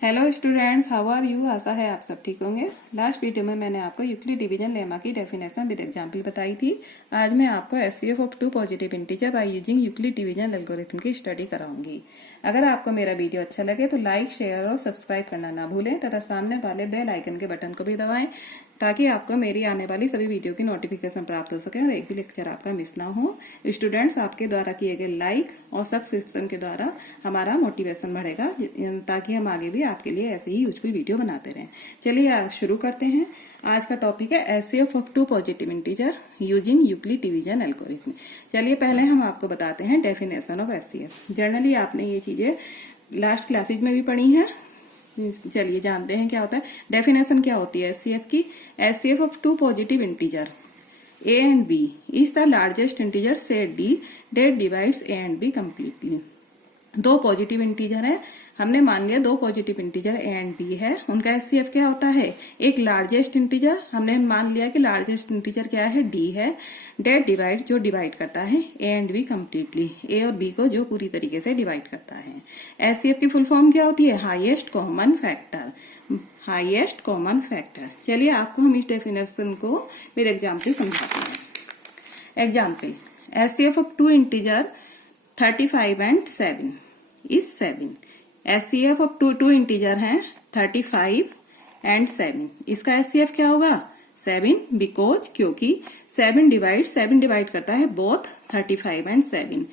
Hello students, how are you. आशा है आप सब ठीक होंगे। लास्ट वीडियो में मैंने आपको यूक्लिड डिवीजन लेमा की डेफिनेशन विद एग्जांपल बताई थी। आज मैं आपको HCF of two positive integer by using Euclid division algorithm की स्टडी कराऊंगी। अगर आपको मेरा वीडियो अच्छा लगे तो लाइक, शेयर और सब्सक्राइब करना ना भूलें तथा सामने वाले बेल आइकन के बटन को भी दबाएं ताकि आपको मेरी आने वाली सभी वीडियो की नोटिफिकेशन प्राप्त हो सके और एक भी लेक्चर आपका मिस ना हो। स्टूडेंट्स, आपके द्वारा किए गए लाइक और सब्सक्रिप्शन के द्वारा हमारा मोटिवेशन बढ़ेगा ताकि हम आगे भी आपके लिए ऐसे ही यूजफुल वीडियो बनाते रहें। चलिए शुरू करते हैं। आज का टॉपिक है HCF of two positive integer using Euclid division algorithm. चलिए पहले हम आपको बताते हैं डेफिनेशन ऑफ एचसीएफ। जनरली आपने ये चीजें लास्ट क्लासेज में भी पढ़ी हैं। चलिए जानते हैं क्या होता है। डेफिनेशन क्या होती है एचसीएफ की। HCF of two positive integer a and b is the largest integer set d that divides a and b completely। दो पॉजिटिव इंटीजर है, हमने मान लिया दो positive integer a and b है। उनका एचसीएफ क्या होता है। एक लार्जेस्ट इंटीजर, हमने मान लिया कि लार्जेस्ट इंटीजर क्या है, d है। डेट डिवाइड, जो डिवाइड करता है a and b completely, a और b को जो पूरी तरीके से डिवाइड करता है। एचसीएफ की फुल फॉर्म क्या होती है, highest common factor. Highest common factor. चलिए आपको हम इस डेफिनेशन को विद एग्जाम्पल समझाते हैं। Example, HCF of two integer 35 and 7 is 7। HCF of two integer हैं 35 एंड 7। इसका एचसीएफ क्या होगा, 7, बिकॉज क्योंकि 7 डिवाइड करता है बोथ 35 एंड 7।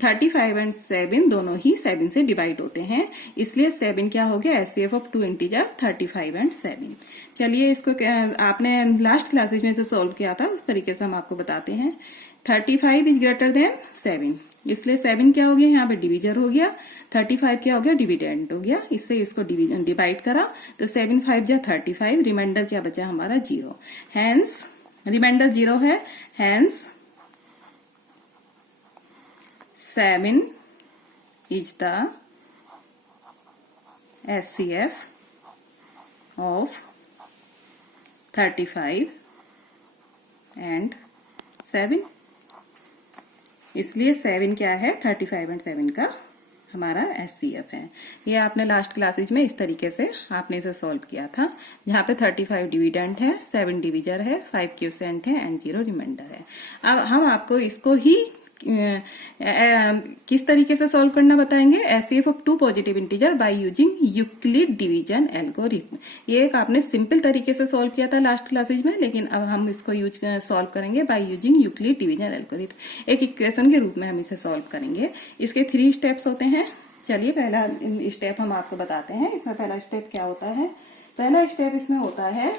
35 एंड 7 दोनों ही 7 से डिवाइड होते हैं, इसलिए 7 क्या हो गया, HCF of two integer 35 and 7। चलिए इसको आपने लास्ट क्लासेज में से सॉल्व किया था, उस तरीके से हम आपको बताते हैं। 35 इज ग्रेटर देन 7, इसलिए 7 क्या हो गया, यहाँ पे डिवीजर हो गया। 35 क्या हो गया, डिविडेंड हो गया। इससे इसको डिवाइड करा तो 7 5 जा 35, रिमाइंडर क्या बचा हमारा 0। हैंस रिमाइंडर 0 है, hence 7 is the HCF of 35 and 7। इसलिए 7 क्या है, 35 एंड 7 का हमारा एचसीएफ है। ये आपने लास्ट क्लासेज में इस तरीके से आपने इसे सॉल्व किया था, जहाँ पे 35 डिविडेंड है, 7 डिविजर है, 5 क्वोशिएंट है एंड 0 रिमाइंडर है। अब हम आपको इसको ही किस तरीके से सॉल्व करना बताएंगे, HCF of two positive integer by using Euclid division algorithm. ये एक आपने सिंपल तरीके से सॉल्व किया था लास्ट क्लासेज में, लेकिन अब हम इसको सॉल्व करेंगे bye using Euclid division algorithm. एक इक्वेशन के रूप में हम इसे सॉल्व करेंगे। इसके 3 स्टेप्स होते हैं। चलिए पहला स्टेप हम आपको बताते हैं। इसमें पहला स्टेप क्या होता है, पहला स्टेप इसमें होता है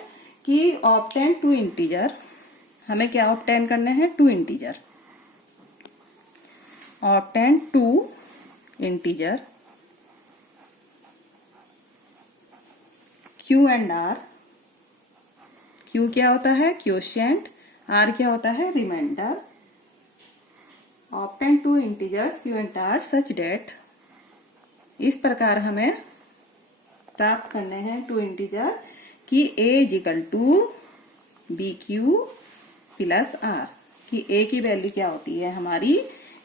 कि ऑब्टेन टू इंटीजर। हमें क्या ऑब्टेन करने हैं, two integer. obtain two integer q and r। q क्या होता है, क्वोशिएंट। r क्या होता है, reminder. obtain two integers q and r such that, इस प्रकार हमें प्राप्त करने हैं टू इंटीजर कि a is equal to B Q plus R, कि a की वैल्यू क्या होती है हमारी,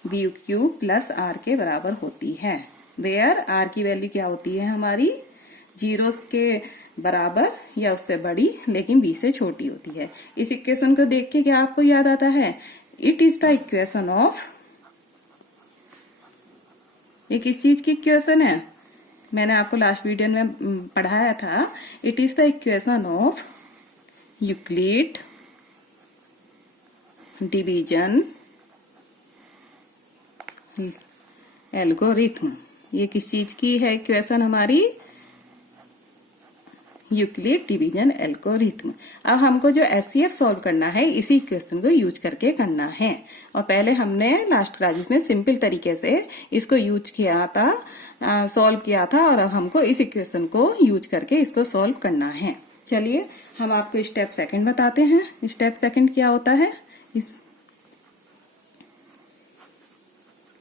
बी क्यू प्लस आर के बराबर होती है। वेयर आर की वैल्यू क्या होती है हमारी, 0 के बराबर या उससे बड़ी लेकिन बी से छोटी होती है। इस इक्वेशन को देख के क्या आपको याद आता है, it is the equation of, ये किस चीज की इक्वेशन है, मैंने आपको लास्ट वीडियो में पढ़ाया था। It is the equation of Euclid division algorithm. ये किस चीज की है इक्वेशन हमारी, यूक्लिड डिवीजन एल्गोरिथम। अब हमको जो एचसीएफ सॉल्व करना है इसी इक्वेशन को यूज करके करना है। और पहले हमने लास्ट क्लास में सिंपल तरीके से इसको यूज किया था, सॉल्व किया था, और अब हमको इस इक्वेशन को यूज करके इसको सॉल्व करना है। चलिए हम आपको स्टेप सेकंड बताते हैं। स्टेप सेकंड क्या होता है,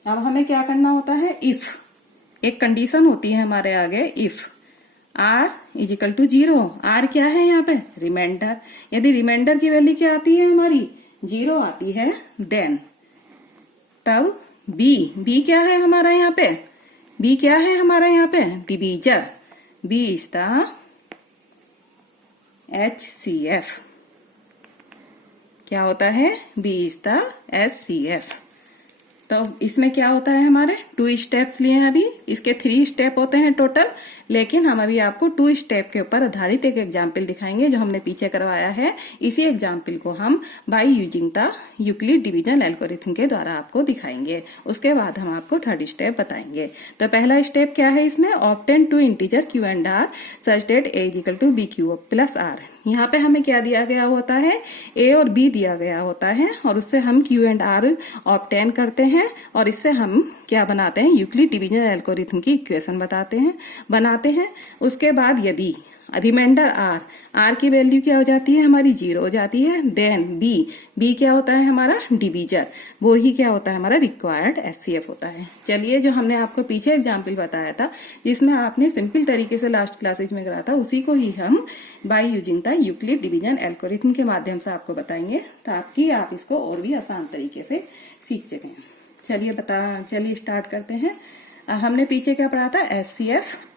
अब हमें क्या करना होता है, इफ एक कंडीशन होती है हमारे आगे, if r is equal to 0। r क्या है यहाँ पे, रिमाइंडर। यदि रिमाइंडर की वैल्यू क्या आती है हमारी, 0 आती है, देन तब b क्या है हमारा यहाँ पे, b क्या है हमारा यहाँ पे, divisor. B is the HCF। क्या होता है? B is the HCF। तो इसमें क्या होता है, हमारे 2 स्टेप्स लिए हैं अभी, इसके 3 स्टेप होते हैं टोटल, लेकिन हम अभी आपको 2 स्टेप के ऊपर आधारित एक एग्जाम्पल दिखाएंगे जो हमने पीछे करवाया है। इसी एग्जाम्पल को हम by using the Euclid division algorithm के द्वारा आपको दिखाएंगे। उसके बाद हम आपको 3rd स्टेप बताएंगे। तो पहला स्टेप क्या है इसमें? Obtain 2 integer Q and R such that A is equal to B Q plus R. यहाँ पे हमें क्या दिया गया होता है? ए और बी दिया गया होता है और उससे हम क्यू एंड आर ऑब्टेन करते हैं और इससे हम क्या बनाते हैं? यूक्लिड डिवीजन एल्गोरिथम की इक्वेशन बनाते हैं। उसके बाद यदि रिमाइंडर आर की वैल्यू क्या हो जाती है? हमारी 0 हो जाती है। देन बी क्या होता है? हमारा डिवीजर, वो ही क्या होता है? हमारा रिक्वायर्ड एचसीएफ होता है। चलिए, जो हमने आपको पीछे एग्जाम्पल बताया था जिसमें आपने सिंपल तरीके से लास्ट क्लासेज में करा था, उसी को ही हम by using the Euclid division algorithm के माध्यम से आपको बताएंगे ताकि आप इसको और भी आसान तरीके से सीख सकें। चलिए स्टार्ट करते हैं। हमने पीछे क्या पढ़ा था? HCF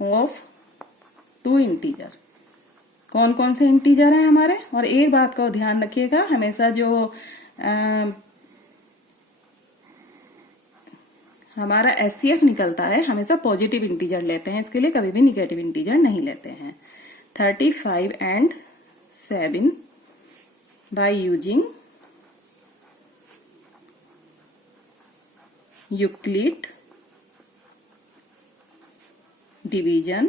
of 2 integer. कौन कौन से इंटीजर हैं हमारे? और एक बात का ध्यान रखिएगा, हमेशा जो हमारा एचसीएफ निकलता है हमेशा पॉजिटिव इंटीजर लेते हैं, इसके लिए कभी भी निगेटिव इंटीजर नहीं लेते हैं। 35 and 7 bye using Euclid division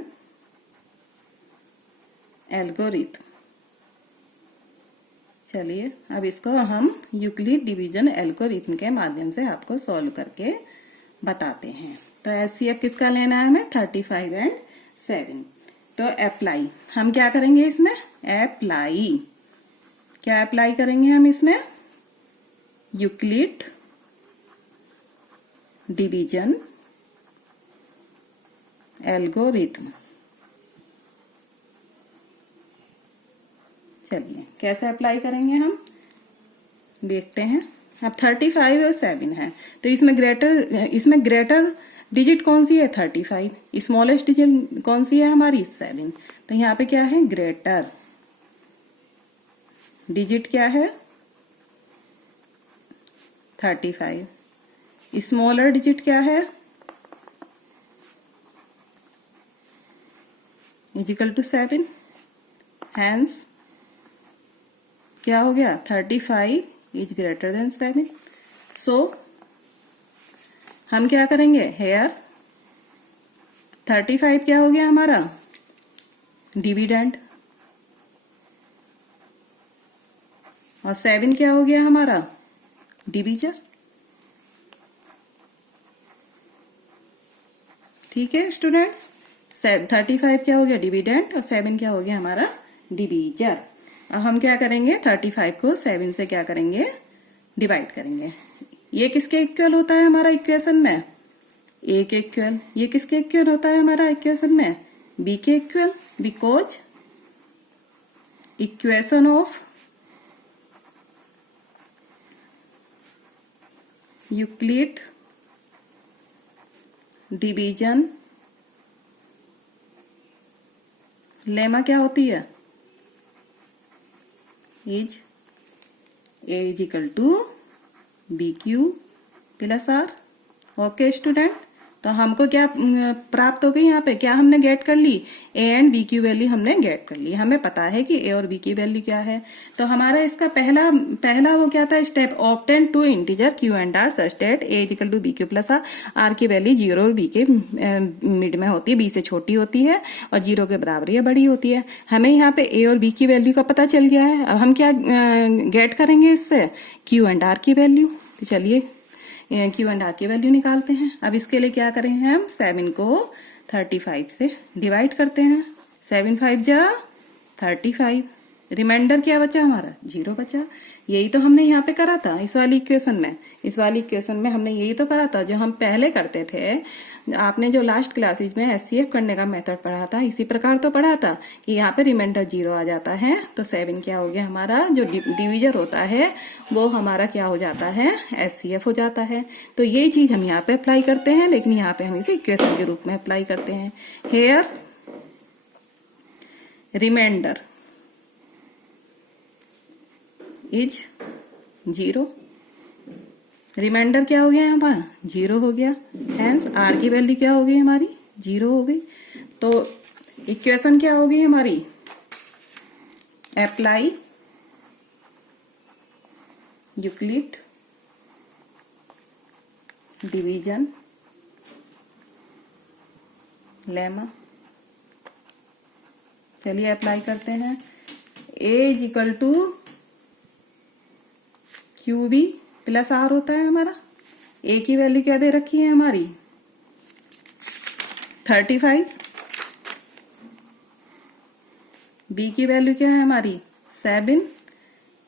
algorithm. चलिए, अब इसको हम यूक्लिड डिवीजन एल्गोरिथम के माध्यम से आपको सॉल्व करके बताते हैं। तो एचसीएफ किसका लेना है हमें? 35 and 7। तो अप्लाई हम क्या करेंगे इसमें? क्या अप्लाई करेंगे हम इसमें? Euclid division algorithm. चलिए, कैसे अप्लाई करेंगे हम देखते हैं। अब 35 और 7 है, तो इसमें ग्रेटर डिजिट कौन सी है? 35। स्मॉलेस्ट डिजिट कौन सी है हमारी? 7। तो यहाँ पे क्या है? ग्रेटर डिजिट क्या है? 35। स्मॉलर डिजिट क्या है? Is equal to 7। हैंस क्या हो गया? 35 इज ग्रेटर देन 7। सो हम क्या करेंगे? हेयर 35 क्या हो गया हमारा? डिविडेंड, और 7 क्या हो गया हमारा? डिवीजर। ठीक है स्टूडेंट्स, 35 क्या हो गया? डिविडेंड, और 7 क्या हो गया हमारा? डिवीजर। अब हम क्या करेंगे? 35 को 7 से क्या करेंगे? डिवाइड करेंगे। ये किसके इक्वल होता है हमारा इक्वेशन में? ए के इक्वल। ये किसके इक्वल होता है हमारा इक्वेशन में? बी के equal, because equation of Euclid division lemma क्या होती है? Is A is equal to B Q plus R. Okay student, तो हमको क्या प्राप्त हो गई? यहाँ पे क्या हमने गेट कर ली? ए एंड बी की वैल्यू हमने गेट कर ली। हमें पता है कि ए और बी की वैल्यू क्या है। तो हमारा इसका पहला वो क्या था step? Obtain 2 integer Q and R such that A is equal to B Q plus R की वैल्यू 0 और बी के मिड में होती है, बी से छोटी होती है और 0 के बराबर या बड़ी होती है। हमें यहाँ पे ए और बी की वैल्यू का पता चल गया है। अब हम क्या गेट करेंगे इससे? क्यू एंड आर की वैल्यू। तो चलिए क्यू एंड आर की वैल्यू निकालते हैं। अब इसके लिए क्या करेंगे हम? 7 को 35 से डिवाइड करते हैं। 7 5 जा 35, रिमाइंडर क्या बचा हमारा, 0 बचा। यही तो हमने यहाँ पे करा था इस वाली इक्वेशन में। इस वाली इक्वेशन में हमने यही तो करा था जो हम पहले करते थे। आपने जो लास्ट क्लासेज में एचसीएफ करने का मेथड पढ़ा था, इसी प्रकार तो पढ़ा था कि यहाँ पे रिमाइंडर 0 आ जाता है तो 7 क्या हो गया हमारा, जो डिवीजर होता है वो हमारा क्या हो जाता है, एचसीएफ हो जाता है। तो यही चीज हम यहाँ पे अप्लाई करते हैं, लेकिन यहाँ पे हम इसे इक्वेशन के रूप में अप्लाई करते हैं। Here reminder is 0। रिमाइंडर क्या हो गया यहाँ पर, 0 हो गया। हेंस आर की वैल्यू क्या हो गई हमारी, 0 हो गई। तो इक्वेशन क्या होगी हमारी, अप्लाई यूक्लिड डिवीजन लेमा। चलिए अप्लाई करते हैं। A is equal to q b plus r होता है हमारा। ए की वैल्यू क्या दे रखी है हमारी, 35। बी की वैल्यू क्या है हमारी, 7।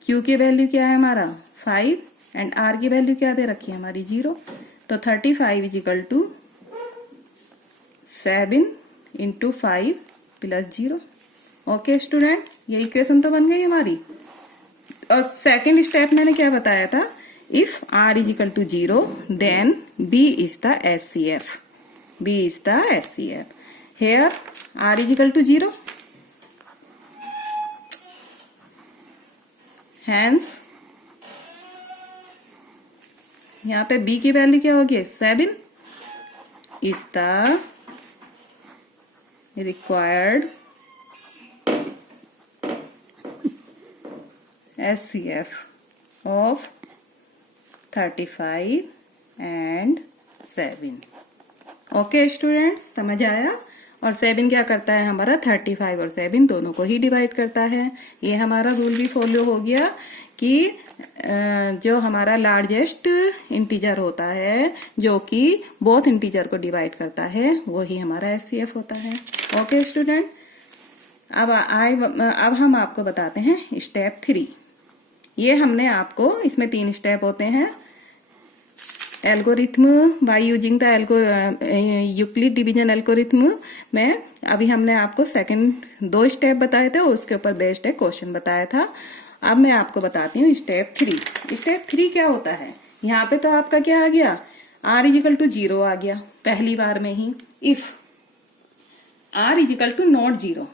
क्यू की वैल्यू क्या है हमारा, 5 एंड आर की वैल्यू क्या दे रखी है हमारी, 0। तो 35 is equal to 7 into 5 plus 0। Okay student, ये इक्वेशन तो बन गई हमारी। और सेकेंड स्टेप मैंने क्या बताया था, if r is equal to 0 then b is the HCF। b is the HCF। Here r is equal to 0, hence यहाँ पे b की वैल्यू क्या होगी, 7 is the required HCF of 35 and 7। Okay students, समझ आया। और 7 क्या करता है हमारा, 35 और 7 दोनों को ही डिवाइड करता है। ये हमारा रूल भी फॉलो हो गया कि जो हमारा लार्जेस्ट इंटीजर होता है जो कि बोथ इंटीजर को डिवाइड करता है वही हमारा HCF होता है। ओके स्टूडेंट, अब हम आपको बताते हैं स्टेप 3। ये हमने आपको, इसमें 3 स्टेप होते हैं। Algorithm by using the Euclid division algorithm में अभी हमने आपको सेकंड 2 स्टेप बताए थे, उसके ऊपर बेस्ड एक क्वेश्चन बताया था। अब मैं आपको बताती हूँ स्टेप 3। स्टेप 3 क्या होता है, यहाँ पे तो आपका क्या आ गया, r इज इक्वल टू 0 आ गया पहली बार में ही। If r is equal to not 0,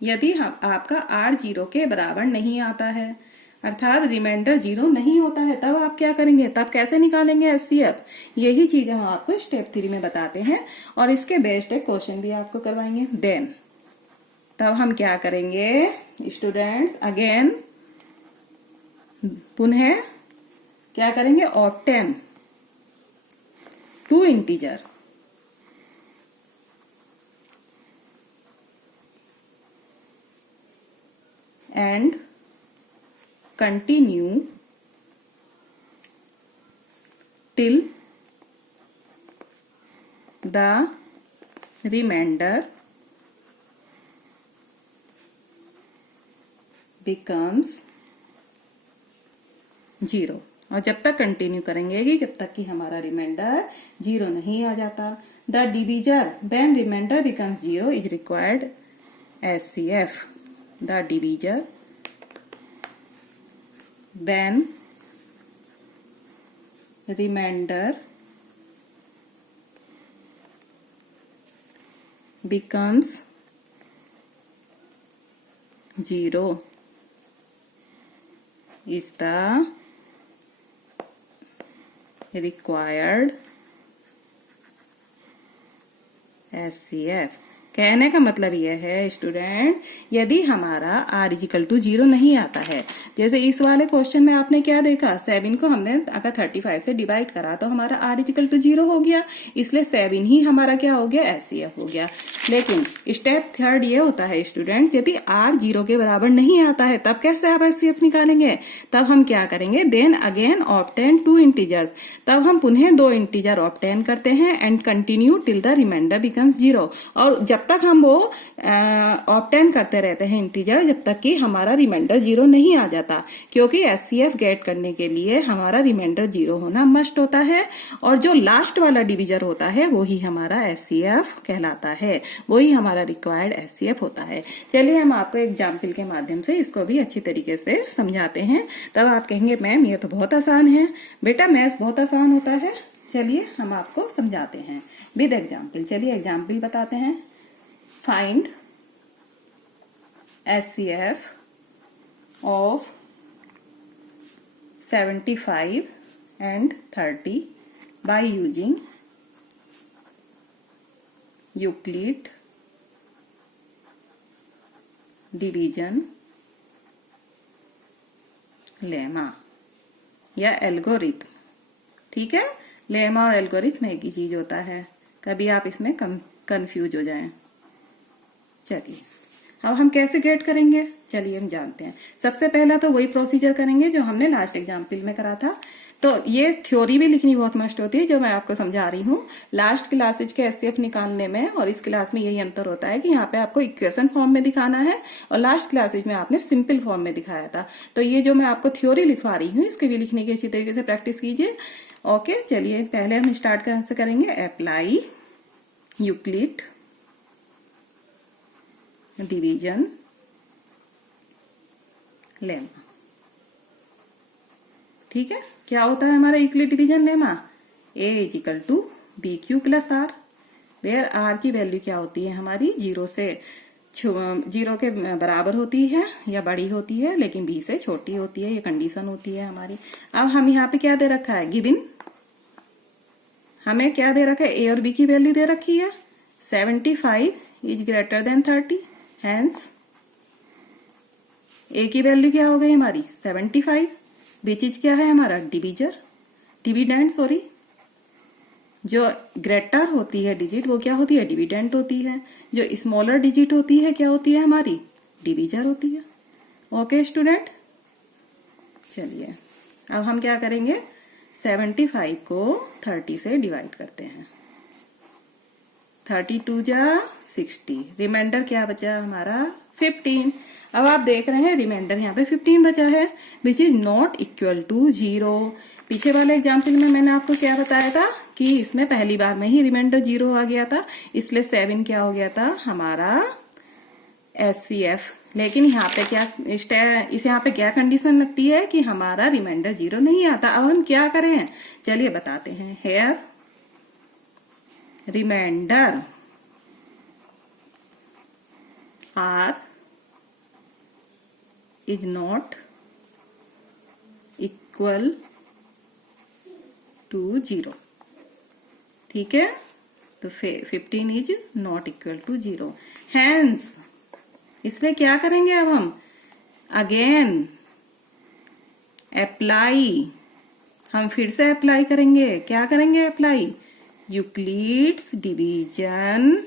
यदि आपका r 0 के बराबर नहीं आता है, अर्थात रिमाइंडर 0 नहीं होता है, तब आप क्या करेंगे, तब कैसे निकालेंगे HCF। यही चीज हम आपको स्टेप 3 में बताते हैं और इसके बेस्ड एक क्वेश्चन भी आपको करवाएंगे। देन तब हम क्या करेंगे स्टूडेंट्स, अगेन पुनः क्या करेंगे, obtain 2 integer and continue till the remainder becomes 0। और जब तक कंटिन्यू करेंगे कि जब तक कि हमारा रिमाइंडर 0 नहीं आ जाता। The divisor when reminder becomes 0 is required HCF। The divisor when remainder becomes 0 is the required HCF। कहने का मतलब यह है स्टूडेंट, यदि हमारा r इजिकल टू 0 नहीं आता है, जैसे इस वाले क्वेश्चन में आपने क्या देखा, 7 को हमने अगर 35 से डिवाइड करा तो हमारा r इजिकल टू 0 हो गया, इसलिए 7 ही हमारा क्या हो गया, HCF हो गया। लेकिन स्टेप 3 ये होता है स्टूडेंट, यदि r 0 के बराबर नहीं आता है तब कैसे आप HCF निकालेंगे, तब हम क्या करेंगे, देन अगेन ऑब्टेन 2 इंटीजर्स, तब हम पुनः 2 इंटीजर ऑब्टेन करते हैं and continue till the remainder becomes 0। और जब जब तक हम वो ऑब्टेन करते रहते हैं इंटीजर, जब तक कि हमारा रिमाइंडर 0 नहीं आ जाता, क्योंकि एचसीएफ गेट करने के लिए हमारा रिमाइंडर 0 होना मस्ट होता है, और जो लास्ट वाला डिवीजर होता है वही हमारा एचसीएफ कहलाता है, वही हमारा रिक्वायर्ड एचसीएफ होता है। चलिए हम आपको एग्जाम्पल के माध्यम से इसको भी अच्छी तरीके से समझाते हैं। तब आप कहेंगे मैम ये तो बहुत आसान है। बेटा मैथ्स बहुत आसान होता है। चलिए हम आपको समझाते हैं विद एग्जाम्पल। चलिए एग्जाम्पल बताते हैं। Find HCF of 75 and 30 by using Euclid division lemma या एल्गोरिथम। ठीक है, लेमा और एल्गोरिथम एक ही चीज होता है, कभी आप इसमें कंफ्यूज हो जाएं। चलिए अब हम कैसे गेट करेंगे, चलिए हम जानते हैं। सबसे पहला तो वही प्रोसीजर करेंगे जो हमने लास्ट एग्जाम्पल में करा था। तो ये थ्योरी भी लिखनी बहुत मस्ट होती है जो मैं आपको समझा रही हूँ। लास्ट क्लासेज के एचसीएफ निकालने में और इस क्लास में यही अंतर होता है कि यहाँ पे आपको इक्वेशन फॉर्म में दिखाना है और लास्ट क्लासेज में आपने सिंपल फॉर्म में दिखाया था। तो ये जो मैं आपको थ्योरी लिखवा रही हूँ इसके भी लिखने की अच्छी तरीके से प्रैक्टिस कीजिए। ओके, चलिए पहले हम स्टार्ट कैसे करेंगे। Apply Euclid division lemma. ठीक है, क्या होता है हमारा Euclid division lemma? A is equal to B Q plus R, where R की वैल्यू क्या होती है हमारी 0 के बराबर होती है या बड़ी होती है, लेकिन बी से छोटी होती है, ये कंडीशन होती है हमारी। अब हम यहाँ पे क्या दे रखा है, गिवन हमें क्या दे रखा है, ए और बी की वैल्यू दे रखी है। 75 is greater then 30, hence A की वैल्यू क्या हो गई हमारी 75, बी चीज क्या है हमारा डिविडेंड सॉरी, जो ग्रेटर होती है डिजिट वो क्या होती है, डिविडेंड होती है। जो स्मॉलर डिजिट होती है क्या होती है हमारी, डिविजर होती है। ओके स्टूडेंट, चलिए अब हम क्या करेंगे, 75 को 30 से डिवाइड करते हैं। 32 जा 60, रिमाइंडर क्या बचा हमारा 15। अब आप देख रहे हैं रिमाइंडर यहाँ पे 15 बचा है, which is not equal to 0। पीछे वाले एग्जाम्पल में मैंने आपको क्या बताया था कि इसमें पहली बार में ही रिमाइंडर 0 आ गया था, इसलिए 7 क्या हो गया था हमारा एचसीएफ। लेकिन यहाँ पे क्या इस यहाँ पे क्या कंडीशन लगती है कि हमारा रिमाइंडर 0 नहीं आता। अब हम क्या करें, चलिए बताते हैं। Here remainder R is not equal to 0। ठीक है, तो 15 is not equal to 0, hence इसलिए क्या करेंगे अब हम अगेन अप्लाई, हम फिर से अप्लाई करेंगे। क्या करेंगे अप्लाई, यूक्लिड्स डिवीजन।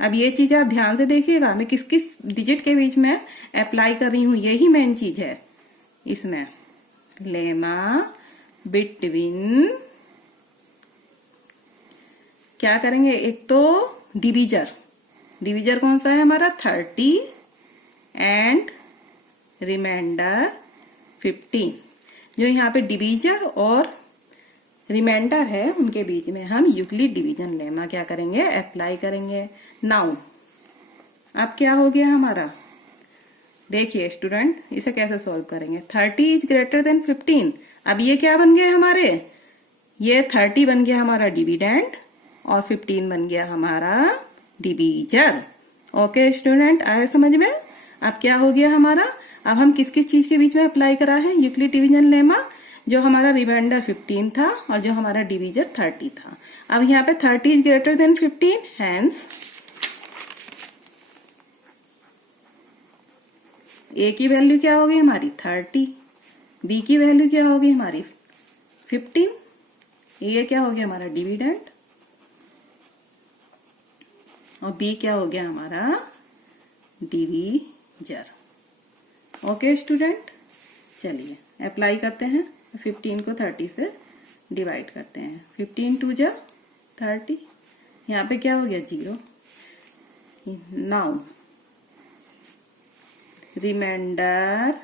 अब ये चीज आप ध्यान से देखिएगा, मैं किस किस डिजिट के बीच में अप्लाई कर रही हूं, यही मेन चीज है इसमें। लेमा बिटवीन क्या करेंगे, एक तो डिवीजर कौन सा है हमारा 30 एंड रिमाइंडर 15। जो यहाँ पे डिवीजर और रिमाइंडर है उनके बीच में हम यूक्लिड डिवीजन लेमा क्या करेंगे, अप्लाई करेंगे। नाउ अब क्या हो गया हमारा, देखिए स्टूडेंट इसे कैसे सॉल्व करेंगे। 30 इज ग्रेटर देन 15, अब ये क्या बन गया हमारे, ये 30 बन गया हमारा डिविडेंड और 15 बन गया हमारा डिवीजर। ओके स्टूडेंट, आए समझ में। अब क्या हो गया हमारा, अब हम किस किस चीज के बीच में अप्लाई करा है यूक्लिड डिवीजन लेमा, जो हमारा रिमाइंडर 15 था और जो हमारा डिवीजर 30 था। अब यहाँ पे 30 is greater than 15, hence A की वैल्यू क्या होगी हमारी 30, बी की वैल्यू क्या होगी हमारी 15, ये क्या हो गया हमारा डिविडेंड और बी क्या हो गया हमारा डिवीजर। ओके स्टूडेंट, चलिए अप्लाई करते हैं। 15 को 30 से डिवाइड करते हैं। 15 2 जा 30, यहाँ पे क्या हो गया 0, Now remainder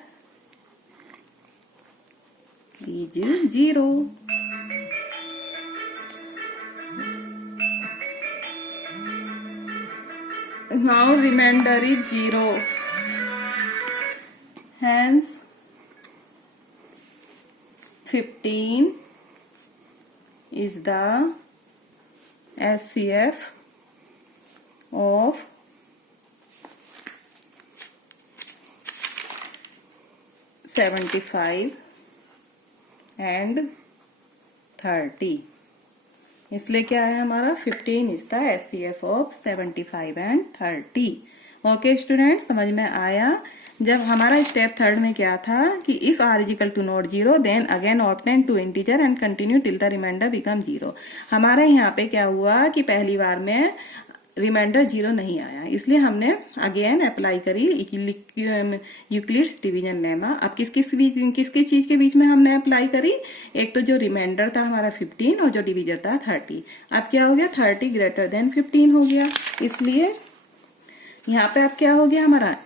is 0. Now remainder is 0. Hence 15 is the SCF of 75 and 30. इसलिए क्या है हमारा 15 is the SCF of 75 and 30. Okay student, समझ में आया. जब हमारा स्टेप थर्ड में क्या था कि if r is equal to not 0 then again obtain two integer and continue till the remainder become 0. हमारे यहाँ पे क्या हुआ कि पहली बार में रिमाइंडर 0 नहीं आया, इसलिए हमने अगेन अप्लाई करी यूक्लिड्स डिवीजन लेमा. अब किस किस चीज के बीच में हमने अप्लाई करी? एक तो जो रिमाइंडर था हमारा 15 और जो डिवीजर था 30. अब क्या हो गया? 30 ग्रेटर देन 15 हो गया. इसलिए यहाँ पे अब क्या हो गया हमारा?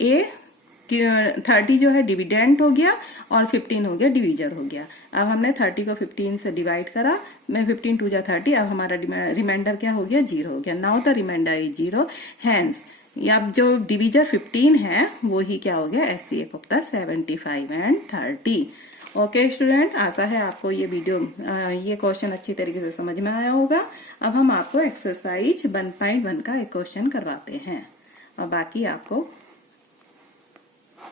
30 जो है डिविडेंट हो गया और 15 हो गया डिवीजर हो गया. अब हमने 30 को 15 से डिवाइड करा, 15 2 जा 30. अब हमारा रिमाइंडर क्या हो गया? 0 हो गया. Now the remainder is 0. Hence अब जो डिवीजर 15 है वो ही क्या हो गया? SCF of the 75 and 30. Okay student, आशा है आपको ये वीडियो ये क्वेश्चन अच्छी तरीके से समझ में आया होगा. अब हम आपको एक्सरसाइज 1.1 का एक क्वेश्चन करवाते हैं और बाकी आपको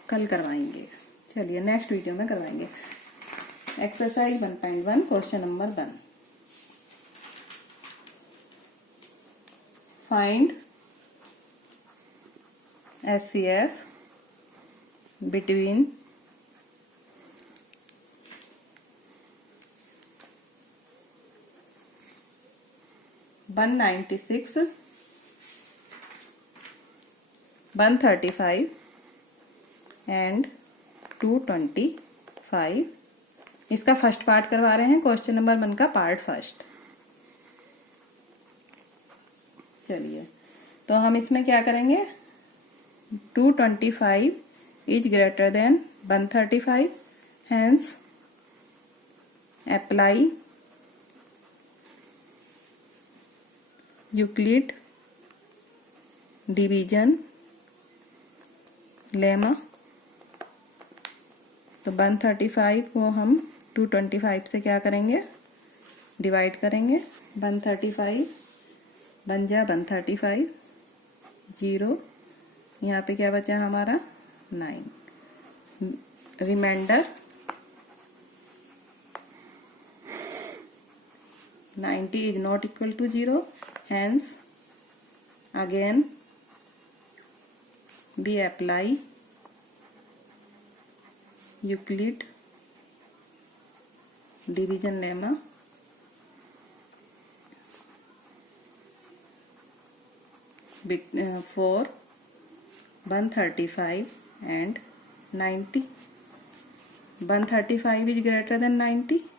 कल करवाएंगे. चलिए नेक्स्ट वीडियो में करवाएंगे. Exercise 1.1 question number 1. Find SCF between 196, 135 and 225. इसका फर्स्ट पार्ट करवा रहे हैं, क्वेश्चन नंबर 1 का पार्ट फर्स्ट. चलिए तो हम इसमें क्या करेंगे? 225 is greater then 135. Hence apply Euclid division lemma. तो 135 को हम 225 से क्या करेंगे? डिवाइड करेंगे. 135 बन जा 135, 0. यहाँ पे क्या बचा हमारा? 9. Remainder 90 is not equal to 0. Hence again we apply Euclid division lemma. For 135 and 90. 135 is greater than 90.